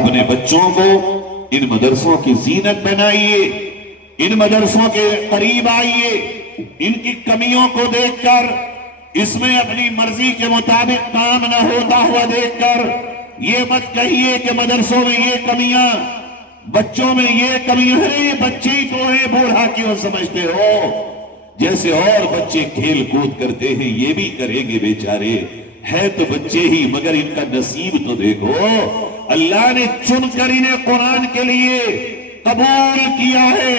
اپنے بچوں کو ان مدرسوں کی زینت بنائیے، ان مدرسوں کے قریب آئیے، ان کی کمیوں کو دیکھ کر، اس میں اپنی مرضی کے مطابق کام نہ ہوتا ہوا دیکھ کر یہ مت کہیے کہ مدرسوں میں یہ کمیاں، بچوں میں یہ کمی ہے، بچے ہی تو ہیں، بوڑھا کیوں سمجھتے ہو؟ جیسے اور بچے کھیل کود کرتے ہیں یہ بھی کریں گے بیچارے، ہے تو بچے ہی، مگر ان کا نصیب تو دیکھو، اللہ نے چن کر انہیں قرآن کے لیے قبول کیا ہے۔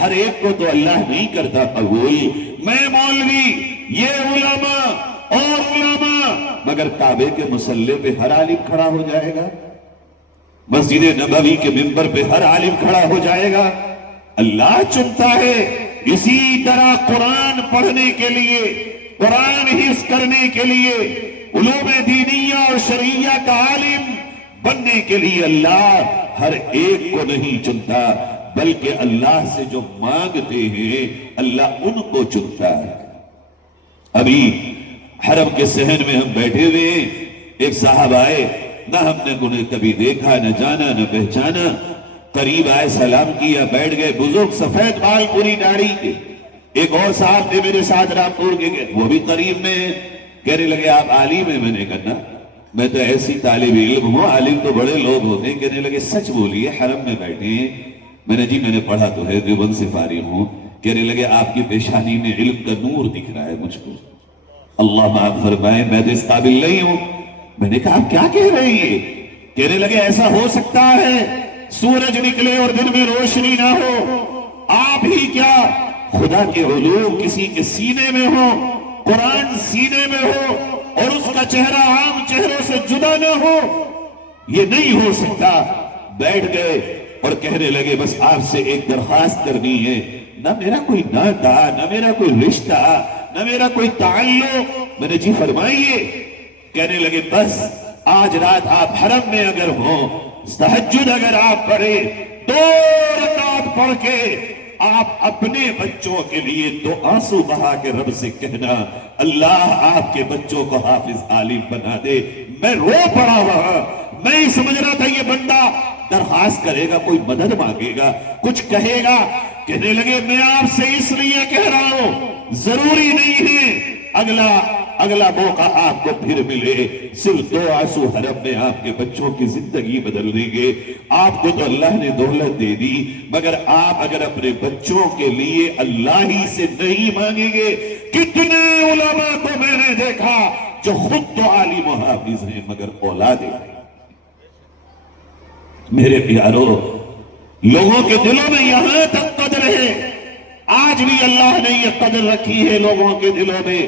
ہر ایک کو تو اللہ نہیں کرتا قبول، میں مولوی، یہ علماء اور علماء، مگر کعبے کے مصلی پہ ہر عالم کھڑا ہو جائے گا، مسجد نبوی کے منبر پہ ہر عالم کھڑا ہو جائے گا؟ اللہ چنتا ہے۔ اسی طرح قرآن پڑھنے کے لیے، قرآن حفظ کرنے کے لیے، علوم دینیہ اور شرعیہ کا عالم بننے کے لیے اللہ ہر ایک کو نہیں چنتا، بلکہ اللہ سے جو مانگتے ہیں اللہ ان کو چنتا ہے۔ ابھی حرم کے صحن میں ہم بیٹھے ہوئے ہیں، ایک صاحب آئے، نہ ہم نے انہیں کبھی دیکھا، نہ جانا، نہ پہچانا، قریب آئے، سلام کیا، بیٹھ گئے، بزرگ، سفید بال، پوری داڑھی کے۔ ایک اور صاحب تھے میرے ساتھ رامپور کے، وہ بھی قریب میں ہیں، کہنے لگے آپ عالم ہیں؟ میں نے کہا میں تو ایسی طالب علم ہوں، عالم تو بڑے لوگ ہوتے ہیں۔ کہنے لگے سچ بولیے، حرم میں بیٹھے ہیں؟ میں نے جی میں نے پڑھا تو ہے، دیوبند سے فارغ ہوں۔ کہنے لگے آپ کی پیشانی میں علم کا نور دکھ رہا ہے مجھ کو۔ اللہ معاف فرمائے، میں تو اس قابل نہیں ہوں۔ میں نے کہا آپ کیا کہہ رہے ہیں؟ کہنے لگے ایسا ہو سکتا ہے سورج نکلے اور دن میں روشنی نہ ہو، آپ ہی کیا خدا کے علوم کسی کے سینے میں ہو، قرآن سینے میں ہو اور اس کا چہرہ عام چہروں سے جدا نہ ہو؟ یہ نہیں ہو سکتا۔ بیٹھ گئے اور کہنے لگے بس آپ سے ایک درخواست کرنی ہے، نہ میرا کوئی ناتا، نہ میرا کوئی رشتہ، نہ میرا کوئی تعلق۔ میں نے جی فرمائیے۔ کہنے لگے بس آج رات آپ حرم میں اگر ہوں، تہجد اگر آپ پڑھے، 2 رکعت پڑھ کے آپ اپنے بچوں کے لیے 2 آنسو بہا کے رب سے کہنا اللہ آپ کے بچوں کو حافظ عالم بنا دے۔ میں رو پڑا وہاں، میں ہی سمجھ رہا تھا یہ بندہ درخواست کرے گا، کوئی مدد مانگے گا، کچھ کہے گا۔ کہنے لگے میں آپ سے اس لیے کہہ رہا ہوں، ضروری نہیں ہے اگلا موقع آپ کو پھر ملے، صرف 2 آنسو حرم میں آپ کے بچوں کی زندگی بدل دیں گے۔ آپ کو تو اللہ نے دولت دے دی، مگر آپ اگر اپنے بچوں کے لیے اللہ ہی سے نہیں مانگیں گے، کتنے علماء کو میں نے دیکھا جو خود تو عالم و حافظ ہیں مگر اولادیں ہیں۔ میرے پیارو، لوگوں کے دلوں میں یہاں تک قدر ہے، آج بھی اللہ نے یہ قدر رکھی ہے لوگوں کے دلوں میں۔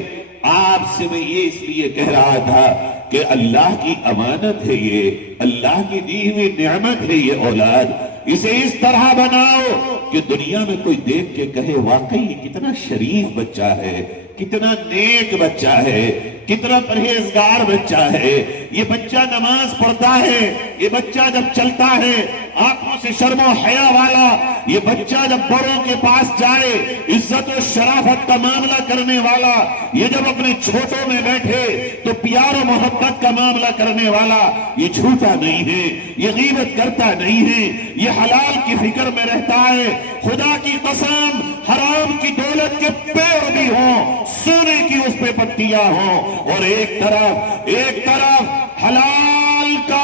آپ سے میں یہ اس لیے کہہ رہا تھا کہ اللہ کی امانت ہے، یہ اللہ کی دی ہوئی نعمت ہے یہ اولاد، اسے اس طرح بناؤ کہ دنیا میں کوئی دیکھ کے کہے واقعی یہ کتنا شریف بچہ ہے، کتنا نیک بچہ ہے، کتنا پرہیزگار بچہ ہے، یہ بچہ نماز پڑھتا ہے، یہ بچہ جب چلتا ہے آنکھوں سے شرم و حیا والا، یہ بچہ جب بڑوں کے پاس جائے عزت و شرافت کا معاملہ کرنے والا، یہ جب اپنے چھوٹوں میں بیٹھے تو پیار و محبت کا معاملہ کرنے والا، یہ جھوٹا نہیں ہے، یہ غیبت کرتا نہیں ہے، یہ حلال کی فکر میں رہتا ہے۔ خدا کی قسم حرام کی دولت کے پیڑ بھی ہوں، سونے کی اس پہ پتیاں ہوں، اور ایک طرف حلال کا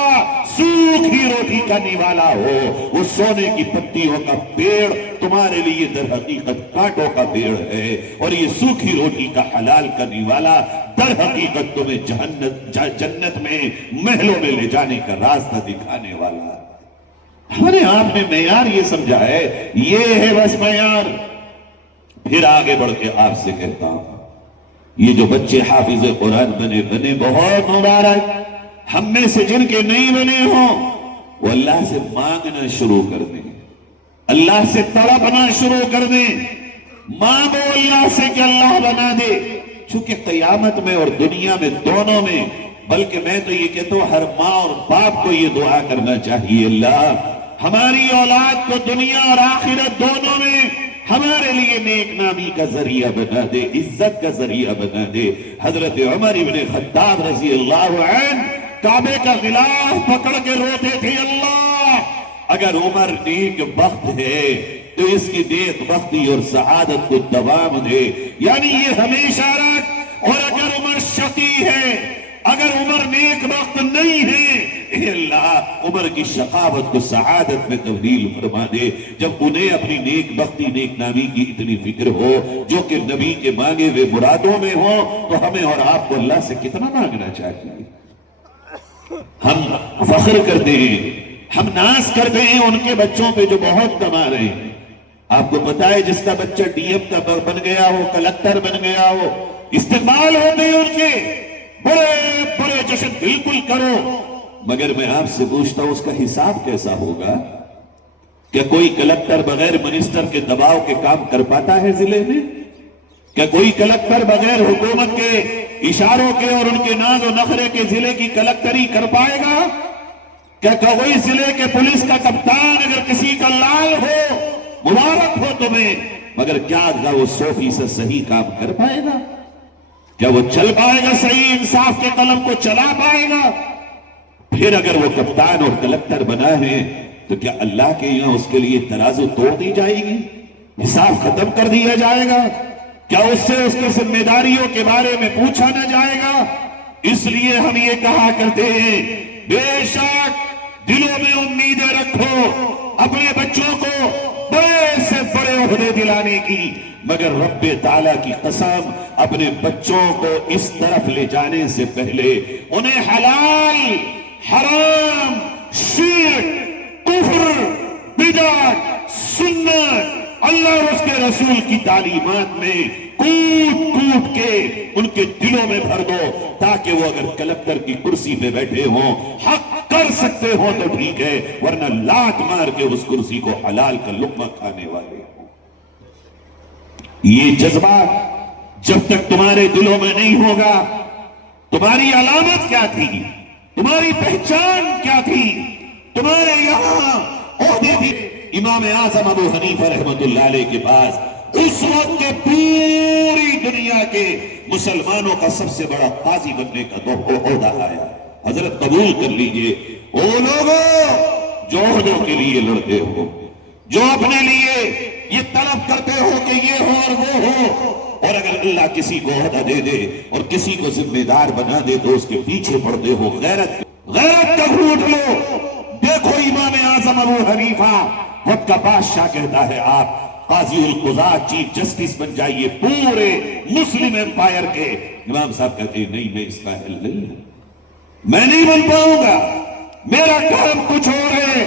سوکھی روٹی کا نوالا ہو، وہ سونے کی پتیوں کا پیڑ تمہارے لیے در حقیقت کانٹوں کا پیڑ ہے، اور یہ سوکھی روٹی کا حلال کا نوالا در حقیقت تمہیں جنت میں محلوں میں لے جانے کا راستہ دکھانے والا۔ ہم نے آپ نے معیار یہ سمجھا ہے، یہ ہے بس معیار۔ پھر آگے بڑھ کے آپ سے کہتا ہوں، یہ جو بچے حافظ قرآن بنے بہت مبارک، ہم میں سے جن کے نہیں بنے ہوں وہ اللہ سے مانگنا شروع کر دیں، اللہ سے تڑپنا شروع کر دیں، مانگو اللہ سے کہ اللہ بنا دے، چونکہ قیامت میں اور دنیا میں دونوں میں، بلکہ میں تو یہ کہتا ہوں ہر ماں اور باپ کو یہ دعا کرنا چاہیے، اللہ ہماری اولاد کو دنیا اور آخرت دونوں میں ہمارے لیے نیک نامی کا ذریعہ بنا دے، عزت کا ذریعہ بنا دے۔ حضرت عمر ابن خطاب رضی اللہ عنہ کعبے کا غلاف پکڑ کے روتے تھے، اللہ اگر عمر نیک بخت ہے تو اس کی نیک بختی اور سعادت کو دوام دے، یعنی یہ ہمیشہ رکھ۔ اور اگر عمر شقی ہے، اگر عمر نیک بخت نہیں ہے، اے اللہ عمر کی شقاوت کو سعادت میں تبدیل فرما دے۔ جب انہیں اپنی نیک بختی نیک نامی کی اتنی فکر ہو جو کہ نبی کے مانگے ہوئے مرادوں میں ہو، تو ہمیں اور آپ کو اللہ سے کتنا مانگنا چاہیے؟ ہم فخر کرتے ہیں، ہم ناز کرتے ہیں ان کے بچوں پہ جو بہت کما رہے ہیں۔ آپ کو پتا ہے جس کا بچہ ڈی ایم کا بن گیا ہو، کلکٹر بن گیا ہو، استقبال ہوتے ہیں ان کے بڑے بڑے جشن، بالکل کرو، مگر میں آپ سے پوچھتا ہوں اس کا حساب کیسا ہوگا؟ کیا کوئی کلکٹر بغیر منسٹر کے دباؤ کے کام کر پاتا ہے ضلع میں؟ کیا کوئی کلکٹر بغیر حکومت کے اشاروں کے اور ان کے ناز و نخرے کے ضلع کی کلکٹری کر پائے گا؟ کیا کوئی ضلع کے پولیس کا کپتان اگر کسی کا لال ہو، مبارک ہو تمہیں، مگر کیا وہ 100% صحیح کام کر پائے گا؟ کیا وہ چل پائے گا صحیح انصاف کے قلم کو چلا پائے گا؟ پھر اگر وہ کپتان اور کلکٹر بنا ہے تو کیا اللہ کے یہاں اس کے لیے ترازو توڑ دی جائے گی؟ حساب ختم کر دیا جائے گا؟ کیا اس سے اس کی ذمہ داریوں کے بارے میں پوچھا نہ جائے گا؟ اس لیے ہم یہ کہا کرتے ہیں بے شک دلوں میں امیدیں رکھو اپنے بچوں کو بڑے سے بڑے عہدے دلانے کی، مگر رب تعالیٰ کی قسم اپنے بچوں کو اس طرف لے جانے سے پہلے انہیں حلال، حرام، شرک، کفر، بدعت، سنت، اللہ اور اس کے رسول کی تعلیمات میں کوٹ کوٹ کے ان کے دلوں میں بھر دو، تاکہ وہ اگر کلکٹر کی کرسی پہ بیٹھے ہوں حق کر سکتے ہو تو ٹھیک ہے، ورنہ لات مار کے اس کرسی کو حلال کا لقمہ کھانے والے ہوں۔ یہ جذبہ جب تک تمہارے دلوں میں نہیں ہوگا، تمہاری علامت کیا تھی، تمہاری پہچان کیا تھی، تمہارے یہاں عہدے بھی۔ امام اعظم ابو حنیفہ رحمت اللہ علیہ کے پاس اس وقت کے پوری دنیا کے مسلمانوں کا سب سے بڑا قاضی بننے کا عہدہ آیا۔ حضرت قبول کر لیجئے، وہ لوگوں جو عہدوں کے لیے لڑتے ہو، جو اپنے لیے یہ طلب کرتے ہو کہ یہ ہو اور وہ ہو، اور اگر اللہ کسی کو عہدہ دے دے اور کسی کو ذمہ دار بنا دے تو اس کے پیچھے پڑتے ہو، غیرت کا گھونٹ لو۔ دیکھو امام اعظم ابو حنیفہ وقت کا بادشاہ کہتا ہے آپ قاضی القضات چیف جسٹس بن جائیے پورے مسلم امپائر کے۔ امام صاحب کہتے ہیں نہیں، میں اس کا حل نہیں ہوں، میں نہیں بن پاؤں گا، میرا کام کچھ اور ہے،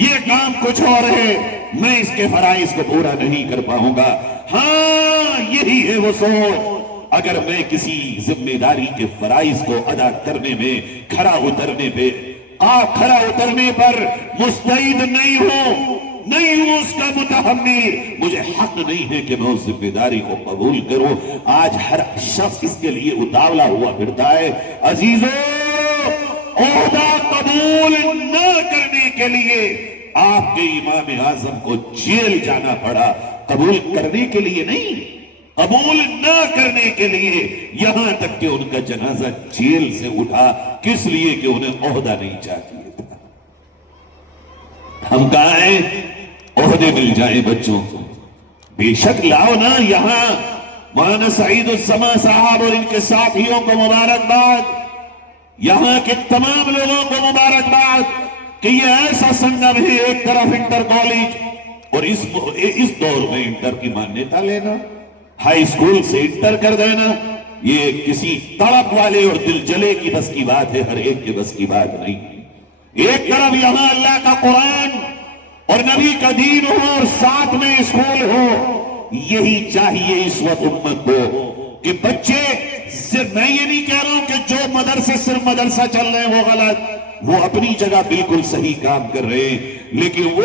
یہ کام کچھ اور ہے، میں اس کے فرائض کو پورا نہیں کر پاؤں گا۔ ہاں یہی ہے وہ سوچ، اگر میں کسی ذمہ داری کے فرائض کو ادا کرنے میں کھڑا اترنے پر مستعد نہیں ہوں اس کا متحمل، مجھے حق نہیں ہے کہ میں اس ذمہ داری کو قبول کروں۔ آج ہر شخص اس کے لیے اتاولا ہوا پھرتا ہے۔ عزیزو، عہدہ قبول نہ کرنے کے لیے آپ کے امام اعظم کو جیل جانا پڑا، قبول کرنے کے لیے نہیں، قبول نہ کرنے کے لیے، یہاں تک کہ ان کا جنازہ جیل سے اٹھا، کس لیے کہ انہیں عہدہ نہیں چاہیے تھا۔ ہم کہاں ہیں عہدے مل جائیں بچوں کو؟ بے شک لاؤ نا، یہاں مولانا سعید السما صاحب اور ان کے ساتھیوں کو مبارکباد، یہاں کے تمام لوگوں کو مبارکباد کہ یہ ایسا سنگم ہے، ایک طرف انٹر کالج اور اس دور میں انٹر کی مانیتا لینا، ہائی اسکول سے انٹر کر دینا، یہ کسی تڑپ والے اور دل جلے کی بس کی بات ہے، ہر ایک کے بس کی بات نہیں۔ ایک طرف یہاں اللہ کا قرآن اور نبی کا دین ہو اور ساتھ میں اسکول ہو، یہی چاہیے اس وقت امت کو کہ بچے، میں یہ نہیں کہہ رہا ہوں کہ جو مدرسے صرف مدرسہ چل رہے ہیں وہ غلط، وہ اپنی جگہ بالکل صحیح کام کر رہے ہیں، لیکن وہ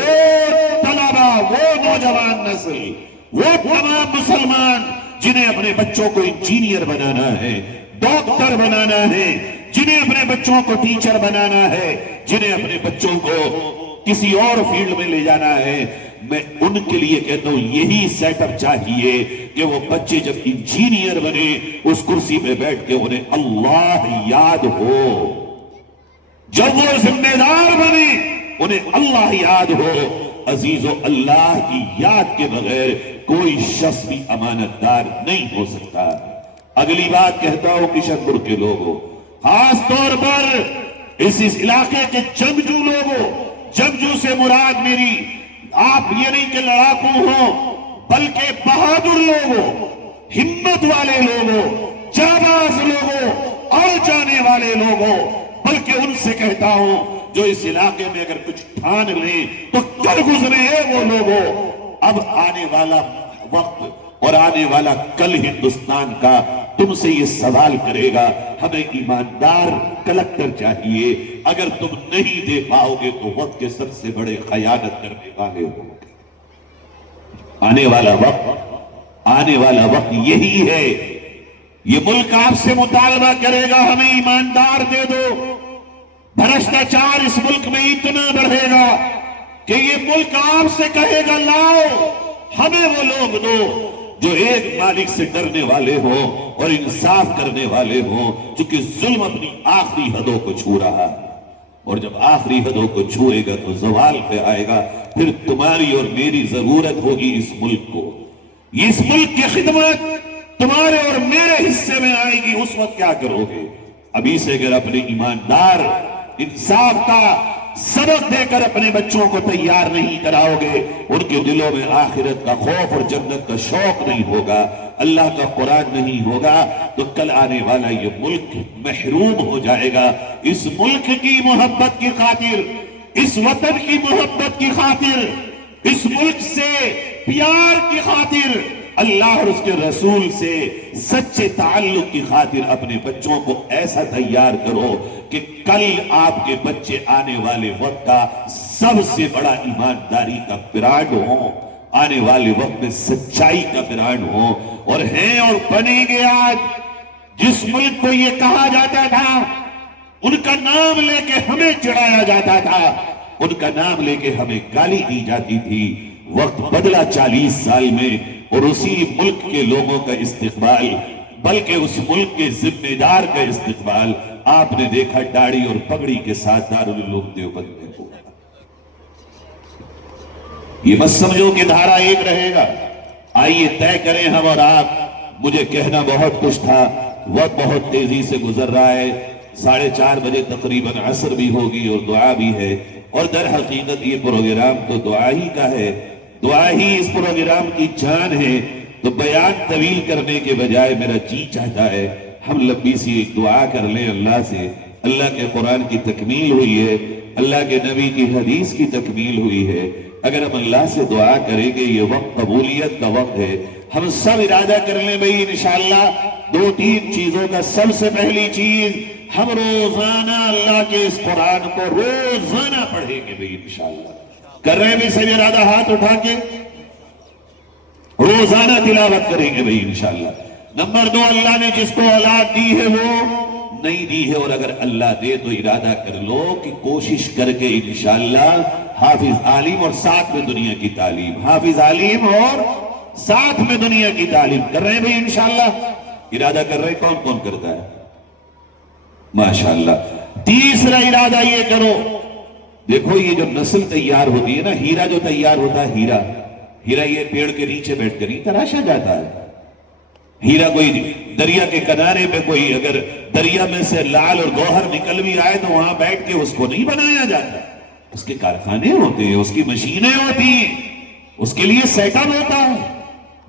طلبہ، وہ نوجوان نسل، وہ تمام مسلمان جنہیں اپنے بچوں کو انجینئر بنانا ہے، ڈاکٹر بنانا ہے، جنہیں اپنے بچوں کو ٹیچر بنانا ہے، جنہیں اپنے بچوں کو کسی اور فیلڈ میں لے جانا ہے، میں ان کے لیے کہتا ہوں یہی سیٹ اپ چاہیے کہ وہ بچے جب انجینئر بنے اس کرسی پہ بیٹھ کے انہیں اللہ یاد ہو، جب وہ ذمہ دار بنے انہیں اللہ یاد ہو. عزیزو، اللہ کی یاد کے بغیر کوئی شخص بھی امانت دار نہیں ہو سکتا. اگلی بات کہتا ہوں کشن پور کے لوگوں، خاص طور پر اس علاقے کے جنگجو لوگوں. جنگجو سے مراد میری آپ یہ نہیں کہ لڑاکو ہوں، بلکہ بہادر لوگوں، ہمت والے لوگوں، جانباز لوگوں اور جانے والے لوگوں. بلکہ ان سے کہتا ہوں جو اس علاقے میں اگر کچھ ٹھان لیں تو کل گزرے ہیں وہ لوگوں. اب آنے والا وقت اور آنے والا کل ہندوستان کا تم سے یہ سوال کرے گا. ہمیں ایماندار کلکٹر چاہیے. اگر تم نہیں دے پاؤ گے تو وقت کے سب سے بڑے خیانت کرنے والے ہو. آنے والا وقت یہی ہے. یہ ملک آپ سے مطالبہ کرے گا ہمیں ایماندار دے دو. بھرشٹاچار اس ملک میں اتنا بڑھے گا کہ یہ ملک آپ سے کہے گا لاؤ ہمیں وہ لوگ دو جو ایک مالک سے ڈرنے والے ہوں اور انصاف کرنے والے ہوں. چونکہ ظلم اپنی آخری حدوں کو چھو رہا ہے، اور جب آخری حدوں کو چھوئے گا تو زوال پہ آئے گا. پھر تمہاری اور میری ضرورت ہوگی اس ملک کو. اس ملک کی خدمت تمہارے اور میرے حصے میں آئے گی. اس وقت کیا کرو گے؟ ابھی سے اگر اپنے ایماندار انصاف کا سبق دے کر اپنے بچوں کو تیار نہیں کراؤ گے، ان کے دلوں میں آخرت کا خوف اور جنت کا شوق نہیں ہوگا، اللہ کا قرآن نہیں ہوگا، تو کل آنے والا یہ ملک محروم ہو جائے گا. اس ملک کی محبت کی خاطر، اس وطن کی محبت کی خاطر، اس ملک سے پیار کی خاطر، اللہ اور اس کے رسول سے سچے تعلق کی خاطر اپنے بچوں کو ایسا تیار کرو کہ کل آپ کے بچے آنے والے وقت کا سب سے بڑا ایمانداری کا برانڈ ہوں، آنے والے وقت میں سچائی کا برانڈ ہوں. اور ہیں اور بنیں گے. آج جس ملک کو یہ کہا جاتا تھا، ان کا نام لے کے ہمیں چڑھایا جاتا تھا، ان کا نام لے کے ہمیں گالی دی جاتی تھی، وقت بدلا 40 سال میں، اور اسی ملک کے لوگوں کا استقبال، بلکہ اس ملک کے ذمہ دار کا استقبال آپ نے دیکھا داڑھی اور پگڑی کے ساتھ دارالعلوم دیوبند میں ہوا. یہ مت سمجھو کہ دھارا ایک رہے گا. آئیے طے کریں ہم اور آپ. مجھے کہنا بہت کچھ تھا، وقت بہت تیزی سے گزر رہا ہے. 4:30 بجے تقریباً عصر بھی ہوگی اور دعا بھی ہے. اور در حقیقت یہ پروگرام تو دعا ہی کا ہے، دعا ہی اس پروگرام کی جان ہے. تو بیان طویل کرنے کے بجائے میرا جی چاہتا ہے ہم لمبی سی ایک دعا کر لیں اللہ سے. اللہ کے قرآن کی تکمیل ہوئی ہے، اللہ کے نبی کی حدیث کی تکمیل ہوئی ہے. اگر ہم اللہ سے دعا کریں گے، یہ وقت قبولیت کا وقت ہے. ہم سب ارادہ کر لیں بھئی انشاءاللہ 2-3 چیزوں کا. سب سے پہلی چیز، ہم روزانہ اللہ کے اس قرآن کو روزانہ پڑھیں گے بھئی انشاءاللہ. کر رہے ہیں بھی سب ارادہ؟ ہاتھ اٹھا کے روزانہ تلاوت کریں گے بھئی انشاءاللہ. نمبر 2، اللہ نے جس کو اولاد دی ہے وہ نہیں دی ہے، اور اگر اللہ دے تو ارادہ کر لو کہ کوشش کر کے انشاءاللہ حافظ عالم اور ساتھ میں دنیا کی تعلیم، حافظ عالم اور ساتھ میں دنیا کی تعلیم کر رہے ہیں بھئی انشاءاللہ. ارادہ کر رہے ہیں، کون کون کرتا ہے؟ ماشاءاللہ. تیسرا ارادہ یہ کرو، دیکھو یہ جو نسل تیار ہوتی ہے نا، ہیرا جو تیار ہوتا ہے، ہیرا یہ پیڑ کے نیچے بیٹھ کر نہیں تراشا جاتا ہے. ہیرا کوئی دریا کے کنارے پہ کوئی اگر دریا میں سے لال اور گوہر نکل بھی آئے تو وہاں بیٹھ کے اس کو نہیں بنایا جاتا. اس کے کارخانے ہوتے ہیں، اس کی مشینیں ہوتی ہیں، اس کے لیے سیٹ اپ ہوتا ہے،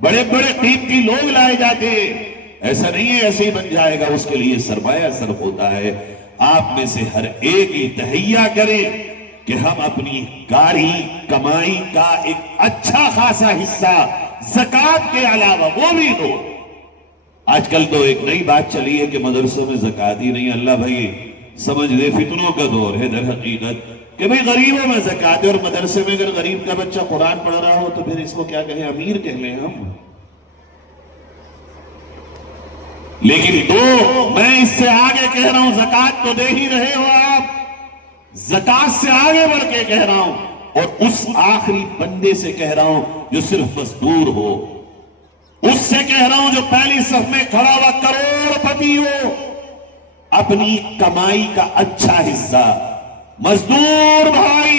بڑے بڑے قیمتی لوگ لائے جاتے ہیں. ایسا نہیں ہے ایسے ہی بن جائے گا، اس کے لیے سرمایہ صرف ہوتا ہے. آپ میں سے ہر ایک ہی تہیہ کرے کہ ہم اپنی کاری کمائی کا ایک اچھا خاصا حصہ زکوٰۃ کے علاوہ وہ بھی دو. آج کل تو ایک نئی بات چلی ہے کہ مدرسوں میں زکوٰۃ ہی نہیں. اللہ بھائی سمجھ لے فتنوں کا دور ہے در حقیقت کہ بھئی غریبوں میں زکوٰۃ ہے، اور مدرسے میں اگر غریب کا بچہ قرآن پڑھ رہا ہو تو پھر اس کو کیا کہیں؟ امیر کہہ لیں ہم. لیکن میں اس سے آگے کہہ رہا ہوں، زکوٰۃ تو دے ہی رہے ہو آپ، زکوٰۃ سے آگے بڑھ کے کہہ رہا ہوں، اور اس آخری بندے سے کہہ رہا ہوں جو صرف مزدور ہو، اس سے کہہ رہا ہوں جو پہلی صف میں کھڑا ہوا کروڑ پتی ہو، اپنی کمائی کا اچھا حصہ مزدور بھائی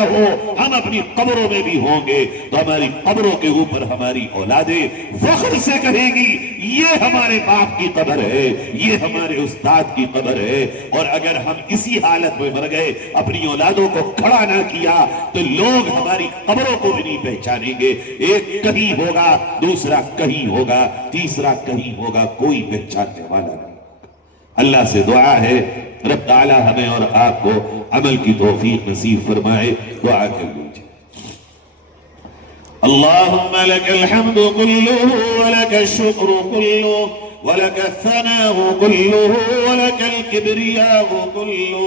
رہو ہم اپنی قبروں میں بھی ہوں گے، تو ہماری قبروں کے اوپر ہماری اولادیں فخر سے کہیں گی یہ ہمارے باپ کی قبر ہے، یہ ہمارے استاد کی قبر ہے۔ اور اگر ہم اسی حالت میں مر گئے، اپنی اولادوں کو کھڑا نہ کیا، تو لوگ ہماری قبروں کو بھی نہیں پہچانیں گے۔ ایک کہیں ہوگا، دوسرا کہیں ہوگا، تیسرا کہیں ہوگا، کوئی پہچاننے والا نہیں۔ اللہ سے دعا ہے رب تعالی ہمیں اور آپ کو عمل کی توفیق نصیب فرمائے۔ دعا کر لیجیے۔ اللہم لک الحمد کلہ ولک الشکر کلہ ولک الثناء کلہ ولک الکبریاء کلہ۔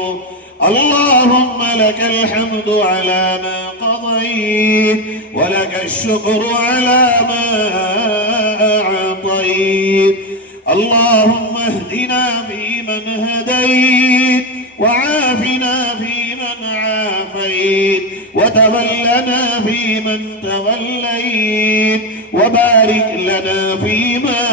اللہم لک الحمد علی ما قضیت ولک الشکر علی ما اعطیت۔ اللهم اهدنا فيمن هديت وعافنا فيمن عافيت وتولنا فيمن توليت وبارك لنا فيما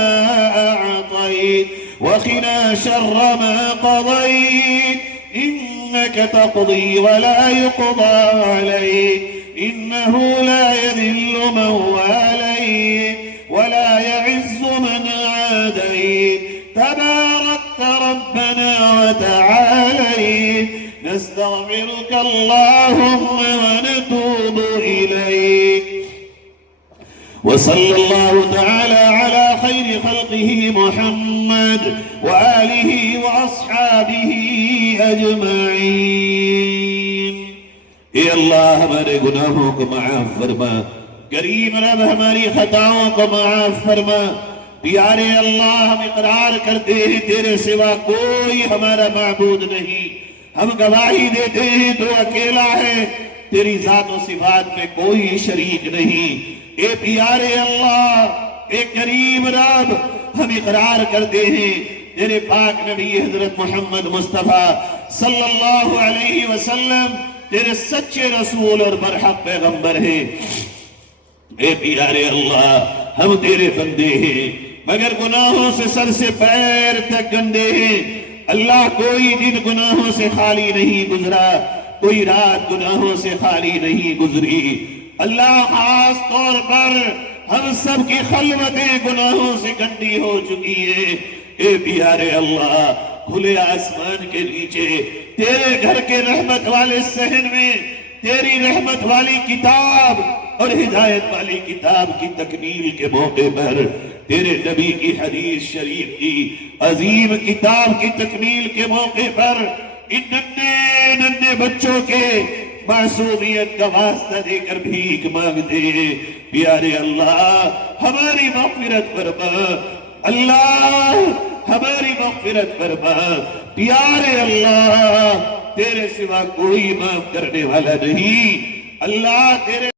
أعطيت وقنا شر ما قضيت إنك تقضي ولا يقضى عليك إنه لا يذل من واليت ولا يعز من عاديت تباركت ربنا وتعاليت نستغفرك اللهم ونتوب إليك وصلى الله تعالى على خير خلقه محمد وآله وأصحابه أجمعين۔ اے اللہ ہمارے گناہوں کو معاف فرما، کریم رب ہماری خطاؤں کو معاف فرما۔ پیارے اللہ ہم اقرار کرتے ہیں تیرے سوا کوئی ہمارا معبود نہیں، ہم گواہی دیتے ہیں تو اکیلا ہے، تیری ذات و صفات میں کوئی شریک نہیں۔ اے پیارے اللہ، اے کریم رب، ہم اقرار کرتے ہیں تیرے پاک نبی حضرت محمد مصطفیٰ صلی اللہ علیہ وسلم تیرے سچے رسول اور برحق پیغمبر ہیں۔ اے پیارے اللہ، ہم تیرے بندے ہیں مگر گناہوں سے سر سے پیر تک گندے ہیں۔ اللہ کوئی دن گناہوں سے خالی نہیں گزرا، کوئی رات گناہوں سے خالی نہیں گزری۔ اللہ خاص طور پر ہم سب کی خلوتیں گناہوں سے گندی ہو چکی ہیں۔ اے پیارے اللہ، کھلے آسمان کے نیچے تیرے گھر کے رحمت والے صحن میں تیری رحمت والی کتاب اور ہدایت والی کتاب کی تکمیل کے موقع پر، تیرے نبی کی حدیث شریف کی عظیم کتاب کی تکمیل کے موقع پر ان ننھے بچوں کے معصومیت کا واسطہ دے کر بھیک مانگتے ہیں۔ پیارے اللہ ہماری مغفرت فرما، اللہ ہماری مغفرت فرما۔ پیارے اللہ تیرے سوا کوئی معاف کرنے والا نہیں، اللہ تیرے